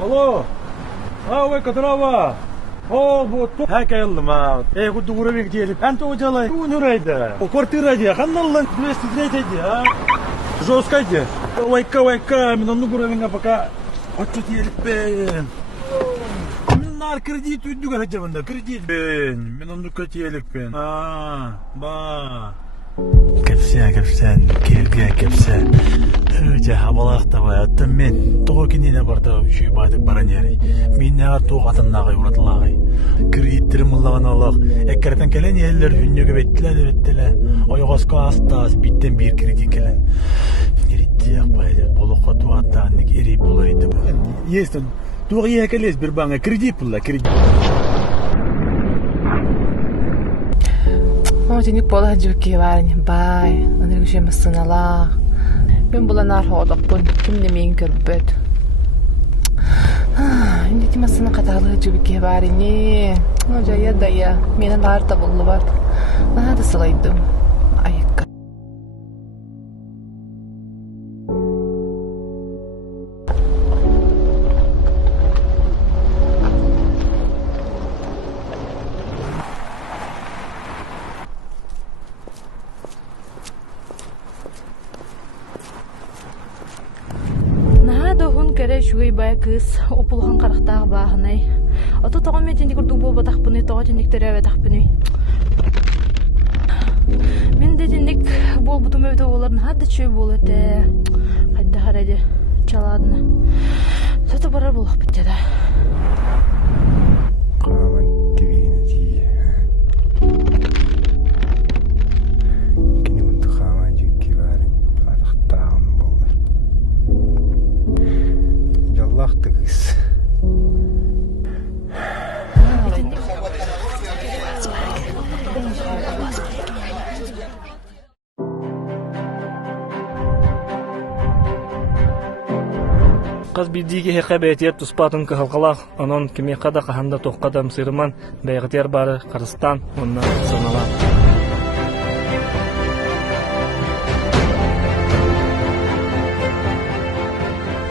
Алло, ой, Кадрова. О, вот, хакаяллы ма. Куду уровень делик. Анто ужалай. Унурайда. Квартира де. Ханналлан 203 де, а? Жестко де. Вайка, мен onu уровень пока. Отчет делик бен. Мен кредит үйдүгө хажабында. Кредит бен. Мен onu көтелик бен. Ба. Кепсен, кепсен. Өте хабалақта баяттым мен. Тоғы кенене барда үші байды баран әрі. Мен неға тоғы атыннағы ұратылағай. Кредиттерім ұллаған алақ. Әккәртен кәлен елдер үннеге беттілі. Ойғасқа астас биттен бір кредит кәлен. Еритте ақпайды. Болуққа туаттағын нек ерей болар еді бұл. Естін, тоғы екелес бір баңа кредит бұлла, кредит. Тенек бола жүкке барын бай, аныргүше мысыналақ. Мен бұла нар хоғдықпын, кімді мен көрбөд. Үнді темасыны қаталы жүкке барын не. Жая дая, менің арта болы бар. Нағады сылайдым. Айыққа. Шугай бай кыз опулхан карактагы баахынай. Ото тогон мен тендик урдук бол батакпыны, тога тендик төрөбө батакпыны. Мен де тендик бол бутум өтө болорун хадда чөй бол өтө. Кайда харади чаладына. Сото барар болуп битте да. Каман тибигине тие. Кини унту хаман жукки барын батактагын болду. Жаллахтыгыз. Қаз биддиги хекабетиет туспатын кахалқалақ, онон кеме қада қаханда тоққадам сырман бәйғытер бары Қарыстан, оннан саналақ.